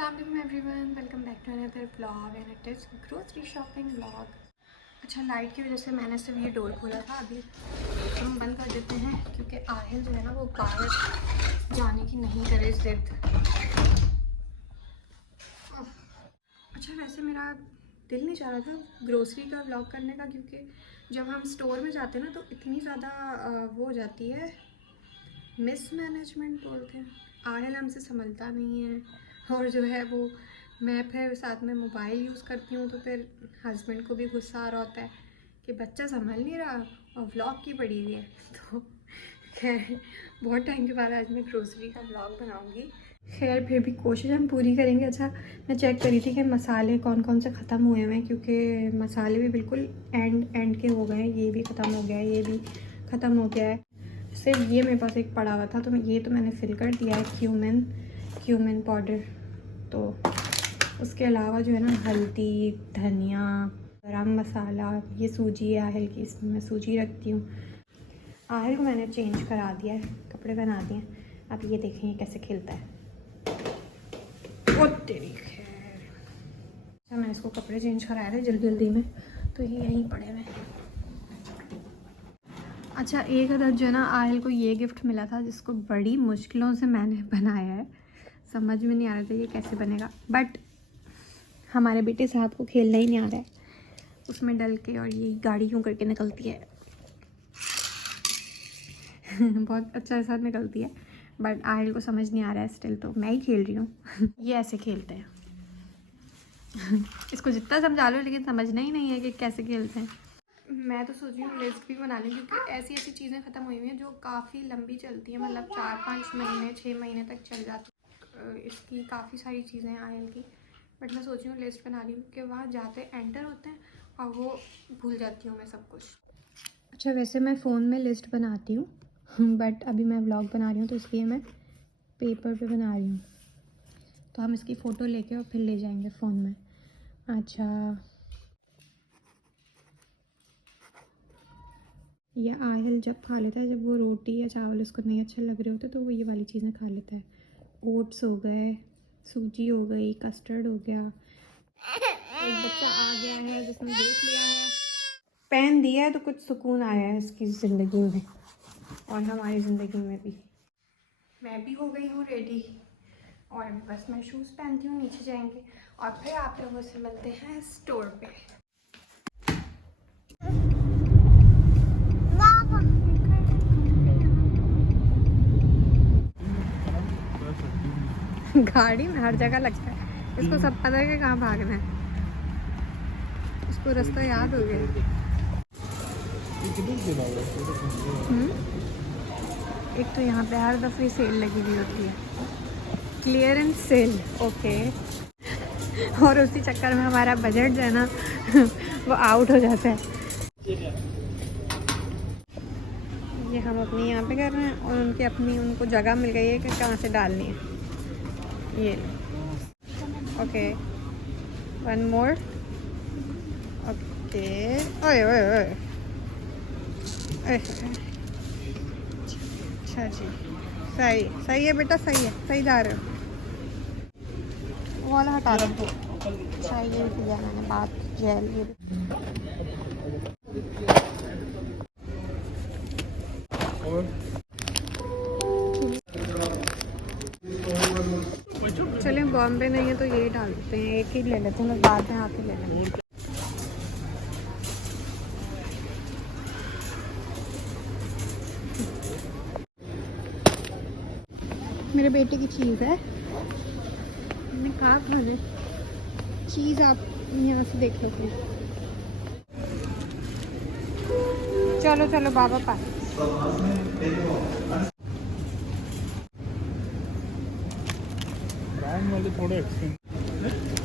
Assalamualaikum everyone, welcome back to another vlog and it is grocery shopping vlog। अच्छा, light की वजह से मैंने सिर्फ ये डोर खोला था, अभी हम बंद कर देते हैं क्योंकि आहिल जो है ना वो बाहर जाने की नहीं करे जिद। अच्छा, वैसे मेरा दिल नहीं चाह रहा था ग्रोसरी का व्लॉग करने का, क्योंकि जब हम स्टोर में जाते हैं ना तो इतनी ज़्यादा वो हो जाती है, मिसमैनेजमेंट बोलते हैं। आहिल हमसे संभलता नहीं है और जो है वो मैं फिर साथ में मोबाइल यूज़ करती हूँ, तो फिर हस्बैंड को भी गुस्सा आ रहा होता है कि बच्चा संभल नहीं रहा और व्लॉग की पड़ी हुई है। तो खैर बहुत टाइम के बाद आज मैं ग्रोसरी का व्लॉग बनाऊँगी। खैर फिर भी कोशिश हम पूरी करेंगे। अच्छा, मैं चेक करी थी कि मसाले कौन कौन से ख़त्म हुए हैं, क्योंकि मसाले भी बिल्कुल एंड के हो गए हैं। ये भी ख़त्म हो गया है, ये भी ख़त्म हो गया है। सिर्फ ये मेरे पास एक पड़ा हुआ था, तो मैंने फिल कर दिया है क्यूमिन पाउडर। तो उसके अलावा जो है ना हल्दी, धनिया, गरम मसाला, ये सूजी है आहिल की, इसमें मैं सूजी रखती हूँ। आहिल को मैंने चेंज करा दिया है, कपड़े पहना दिए हैं। अब ये देखें ये कैसे खेलता है। ओ तेरी खैर। अच्छा, मैं इसको कपड़े चेंज कराए थे जल्दी में, तो ये यहीं पड़े हुए हैं। अच्छा, एक अदर जो है ना आहिल को ये गिफ्ट मिला था, जिसको बड़ी मुश्किलों से मैंने बनाया है। समझ में नहीं आ रहा था ये कैसे बनेगा, बट हमारे बेटे साहब को खेलना ही नहीं आ रहा है उसमें डल के, और ये गाड़ी क्यों करके निकलती है बहुत अच्छा के साथ निकलती है, बट आहिल को समझ नहीं आ रहा है स्टिल, तो मैं ही खेल रही हूँ ये ऐसे खेलते हैं इसको जितना समझा लो लेकिन समझना ही नहीं है कि कैसे खेलते हैं। मैं तो सोच रही हूँ लिस्ट भी बना लूँ, क्योंकि ऐसी चीज़ें ख़त्म हुई हुई हैं जो काफ़ी लंबी चलती हैं, मतलब 4-5 महीने 6 महीने तक चल जाती। इसकी काफ़ी सारी चीज़ें हैं आयल की, बट मैं सोच रही हूँ लिस्ट बना रही हूँ कि वहाँ जाते एंटर होते हैं और वो भूल जाती हूँ मैं सब कुछ। अच्छा, वैसे मैं फ़ोन में लिस्ट बनाती हूँ बट अभी मैं व्लॉग बना रही हूँ तो इसलिए मैं पेपर पे बना रही हूँ, तो हम इसकी फ़ोटो लेके और फिर ले जाएंगे फ़ोन में। अच्छा, या आहिल जब खा लेता है, जब वो रोटी या चावल उसको नहीं अच्छे लग रहे होते तो वो ये वाली चीज़ें खा लेता है। ओट्स हो गए, सूजी हो गई, कस्टर्ड हो गया। एक बच्चा आ गया है जिसने देख लिया है, पेन दिया है, तो कुछ सुकून आया है इसकी ज़िंदगी में और हमारी ज़िंदगी में भी। मैं भी हो गई हूँ रेडी और अभी बस मैं शूज़ पहनती हूँ, नीचे जाएंगे और फिर आप लोगों से मिलते हैं स्टोर पे। गाड़ी में हर जगह लगता है, इसको सब पता है कि कहाँ भागना है, उसको रास्ता याद हो गया। एक तो यहाँ पे हर दफ़े सेल लगी हुई होती है, क्लियरेंस सेल, ओके और उसी चक्कर में हमारा बजट जो है ना वो आउट हो जाता है। ये हम अपनी यहाँ पे कर रहे हैं और उनको जगह मिल गई है कि कहाँ से डालनी है। ये ओके, वन मोर, ओके, ओए ओए ओए, अच्छा जी, सही है बेटा, सही जा रहे हो। वो वाला हटा दो। अच्छा, ये किया मैंने बात, जेल ये चलें, बॉम्बे नहीं है तो यही डाल देते हैं, एक ही ले लेते हैं, बाद में आके ले लेंगे। मेरे बेटे की चीज़ है, मैंने कहा खाने चीज़, आप यहाँ से देख लो प्लीज। चलो चलो बाबा पास। वाले थोड़े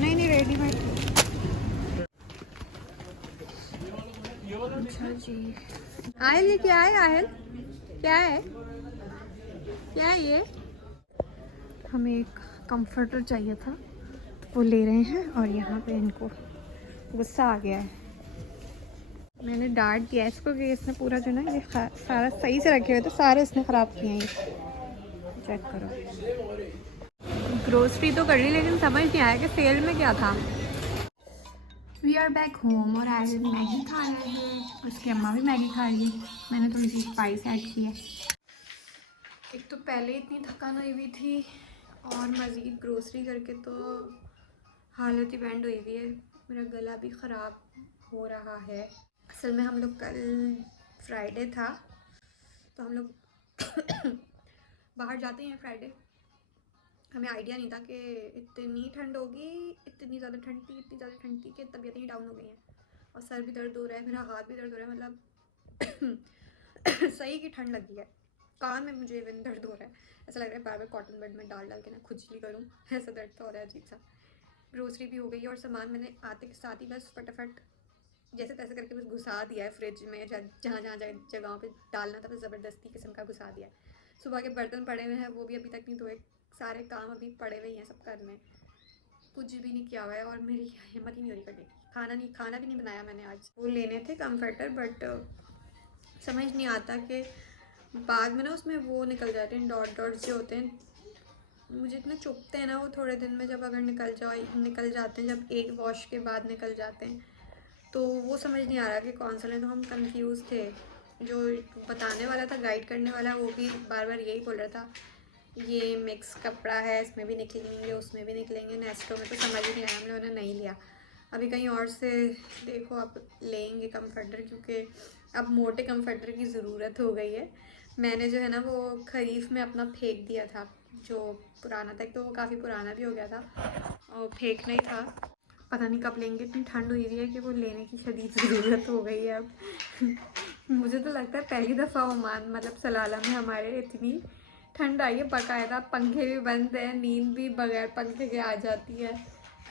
नहीं रेडीमेड। अच्छा जी, आहिल ये क्या है? आहिल क्या है? क्या है ये? हमें एक कंफर्टर चाहिए था, वो ले रहे हैं और यहाँ पे इनको गुस्सा आ गया है। मैंने डांट दिया इसको कि इसने पूरा जो ना ये सारा सही से रखे हुए थे, सारे इसने ख़राब किए हैं। चेक करो, ग्रोसरी तो कर ली लेकिन समझ नहीं आया कि सेल में क्या था। वी आर बैक होम और आज मैगी खा रहे हैं, उसकी अम्मा भी मैगी खा रही है। मैंने थोड़ी सी स्पाइस ऐड की है। एक तो पहले इतनी थकान हुई थी और मज़ीद ग्रोसरी करके तो हालत ही बैंड हुई हुई है। मेरा गला भी ख़राब हो रहा है। असल में हम लोग कल फ्राइडे था तो हम लोग बाहर जाते हैं फ्राइडे। हमें आइडिया नहीं था कि इतनी ठंड होगी, इतनी ज़्यादा ठंड थी कि तबीयतें ही डाउन हो गई हैं और सर भी दर्द हो रहा है, मेरा हाथ भी दर्द हो रहा है, मतलब सही की ठंड लगी है। कान में मुझे इवन दर्द हो रहा है, ऐसा लग रहा है बार बार कॉटन बड में डाल डाल के ना खुजली करूँ, ऐसा दर्द तो हो रहा है अजीब सा। ग्रोसरी भी हो गई है और सामान मैंने आते के साथ ही बस फटाफट जैसे तैसे करके बस घुसा दिया है फ्रिज में, जहाँ जहाँ जगहों पे डालना था बस ज़बरदस्ती किस्म का घुसा दिया है। सुबह के बर्तन पड़े हुए हैं, वो भी अभी तक नहीं धोए, सारे काम अभी पड़े हुए हैं सब करने, कुछ भी नहीं किया हुआ है और मेरी हिम्मत ही नहीं हो रही करने की। खाना भी नहीं बनाया मैंने आज। वो लेने थे कम्फर्टर बट समझ नहीं आता कि बाद में ना उसमें वो निकल जाते हैं, डॉट डॉट्स जो होते हैं, मुझे इतना चुभते हैं ना वो थोड़े दिन में, जब अगर निकल जाते हैं, जब एक वॉश के बाद निकल जाते हैं तो वो समझ नहीं आ रहा कि कौन सा लें। तो हम कंफ्यूज थे। जो बताने वाला था, गाइड करने वाला, वो भी बार बार यही बोल रहा था ये मिक्स कपड़ा है, इसमें भी निकलेंगे उसमें भी निकलेंगे। नेस्टो में तो समझ ही नहीं आया, हम लोगों ने नहीं लिया। अभी कहीं और से देखो आप लेंगे कम्फर्टर, क्योंकि अब मोटे कम्फर्टर की ज़रूरत हो गई है। मैंने जो है ना वो खरीफ में अपना फेंक दिया था जो पुराना था, तो वो काफ़ी पुराना भी हो गया था और फेंकना ही था। पता नहीं कब लेंगे, इतनी ठंड हुई है कि वो लेने की शदीद ज़रूरत हो गई है अब। मुझे तो लगता है पहली दफ़ा ओमान मतलब सलाला में हमारे इतनी ठंड आई है, बाकायदा पंखे भी बंद है, नींद भी बगैर पंखे के आ जाती है,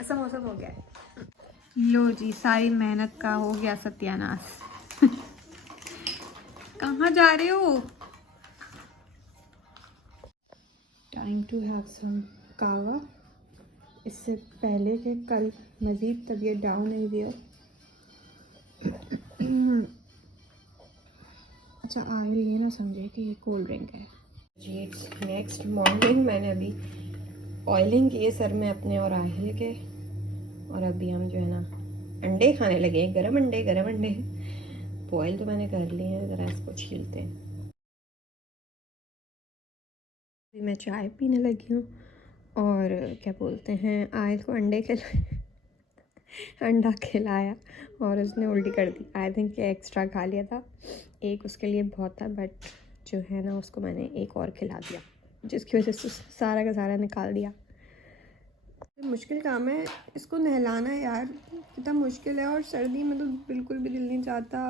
ऐसा मौसम हो गया है। लो जी, सारी मेहनत का हो गया सत्यानाश। कहाँ जा रहे हो? टाइम टू हैव सम कावा। इससे पहले कि कल मज़ीद तबीयत डाउन हुई है। अच्छा आयल ये ना समझे कि ये कोल्ड ड्रिंक है जी। नेक्स्ट मॉर्निंग मैंने अभी ऑयलिंग किए सर में अपने और आयल के, और अभी हम जो है ना अंडे खाने लगे हैं। गरम अंडे बॉयल तो मैंने कर लिए हैं, ज़रा इसको छीलते हैं। अभी मैं चाय पीने लगी हूँ और क्या बोलते हैं, आयल को अंडा खिलाया और उसने उल्टी कर दी। आई थिंक ये एक्स्ट्रा खा लिया था, एक उसके लिए बहुत था, बट जो है ना उसको मैंने एक और खिला दिया, जिसकी वजह से सारा का सारा निकाल दिया। मुश्किल काम है इसको नहलाना यार, कितना मुश्किल है। और सर्दी में तो बिल्कुल भी दिल नहीं चाहता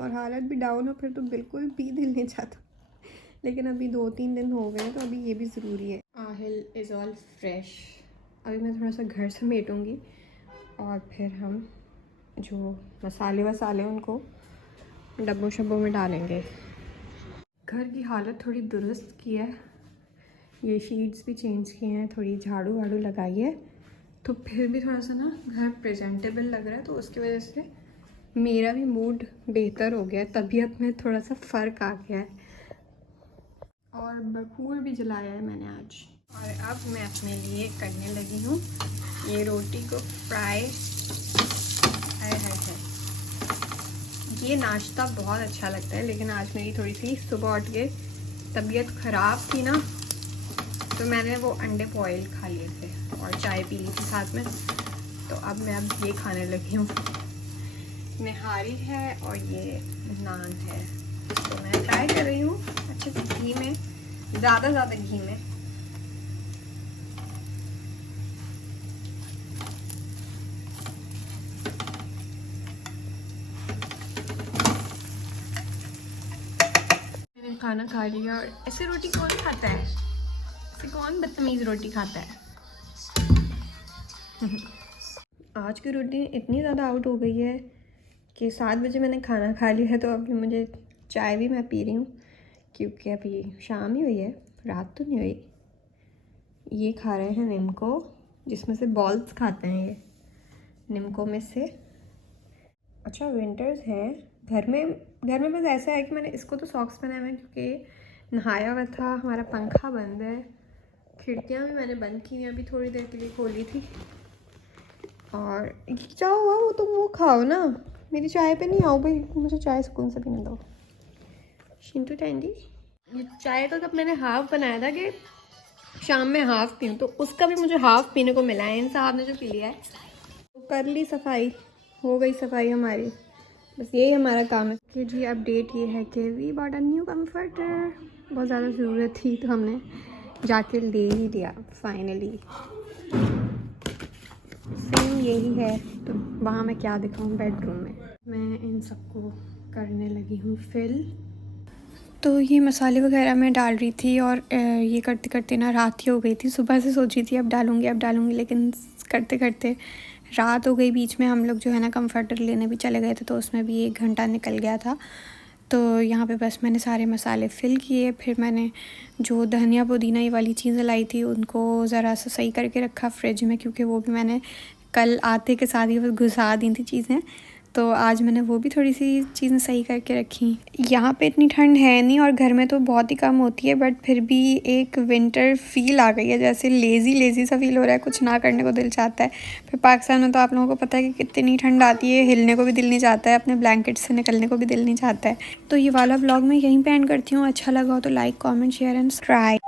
और हालत भी डाउन हो फिर तो बिल्कुल भी दिल नहीं चाहता। लेकिन अभी 2-3 दिन हो गए तो अभी ये भी ज़रूरी है। Aahil is all fresh. अभी मैं थोड़ा सा घर समेटूँगी और फिर हम जो मसाले उनको डब्बों शब्बों में डालेंगे। घर की हालत थोड़ी दुरुस्त की है, ये शीट्स भी चेंज किए हैं, थोड़ी झाड़ू वाड़ू लगाई है, तो फिर भी थोड़ा सा ना घर प्रेजेंटेबल लग रहा है। तो उसकी वजह से मेरा भी मूड बेहतर हो गया है, तबीयत में थोड़ा सा फ़र्क आ गया है। और बखूर भी जलाया है मैंने आज। और अब मैं अपने लिए करने लगी हूँ ये रोटी को फ्राई। है ये नाश्ता बहुत अच्छा लगता है, लेकिन आज मेरी थोड़ी सी सुबह उठ के तबीयत ख़राब थी ना, तो मैंने वो अंडे बॉयल खा लिए थे और चाय पी ली थी साथ में। तो अब मैं ये खाने लगी हूँ। निहारी है और ये नान है, तो मैं ट्राई कर रही हूँ अच्छे से घी में, ज़्यादा घी में। मैंने खाना खा लिया। और ऐसे रोटी कौन खाता है? ऐसे कौन बदतमीज़ रोटी खाता है? आज की रूटीन इतनी ज़्यादा आउट हो गई है कि 7 बजे मैंने खाना खा लिया है, तो अभी मुझे चाय भी मैं पी रही हूँ, क्योंकि अभी शाम ही हुई है, रात तो नहीं हुई। ये खा रहे हैं निम्को, जिसमें से बॉल्स खाते हैं ये निम्को में से। अच्छा विंटर्स हैं घर में बस ऐसा है कि मैंने इसको तो सॉक्स पहनाए हुए हैं क्योंकि नहाया हुआ था, हमारा पंखा बंद है, खिड़कियाँ भी मैंने बंद की हैं, अभी थोड़ी देर के लिए खोली थी। और क्या हुआ, वो तुम वो खाओ ना, मेरी चाय पे नहीं आओ भाई, मुझे चाय सुकून से पीने दो। शिंटू टैंडी, ये चाय का कप मैंने हाफ़ बनाया था कि शाम में हाफ़ पीऊँ, तो उसका भी मुझे हाफ़ पीने को मिला है। इन साहब ने जो पी लिया है, तो कर ली सफाई, हो गई सफाई हमारी, बस यही हमारा काम है। कि जी अपडेट ये है कि we bought a new comforter, बहुत ज़्यादा ज़रूरत थी तो हमने जाके ले ही लिया फाइनली। सेम यही है, तो वहाँ मैं क्या दिखाऊँ बेडरूम में। मैं इन सबको करने लगी हूँ फिल। तो ये मसाले वगैरह मैं डाल रही थी और ये करते करते ना रात ही हो गई थी। सुबह से सोची थी अब डालूँगी, लेकिन करते करते रात हो गई। बीच में हम लोग जो है ना कम्फर्टर लेने भी चले गए थे, तो उसमें भी 1 घंटा निकल गया था। तो यहाँ पे बस मैंने सारे मसाले फ़िल किए, फिर मैंने जो धनिया पुदीना ये वाली चीज़ें लाई थी उनको ज़रा सा सही करके रखा फ्रिज में, क्योंकि वो भी मैंने कल आते के साथ ही बस घुसा दी थी चीज़ें, तो आज मैंने वो भी थोड़ी सी चीज़ें सही करके रखी। यहाँ पे इतनी ठंड है नहीं और घर में तो बहुत ही कम होती है, बट फिर भी एक विंटर फील आ गई है, जैसे लेज़ी सा फील हो रहा है, कुछ ना करने को दिल चाहता है। फिर पाकिस्तान में तो आप लोगों को पता है कि कितनी ठंड आती है, हिलने को भी दिल नहीं चाहता है, अपने ब्लैंकेट से निकलने को भी दिल नहीं चाहता है। तो ये वाला व्लॉग मैं यहीं पे एंड करती हूँ। अच्छा लगा हो तो like, comment, share and subscribe.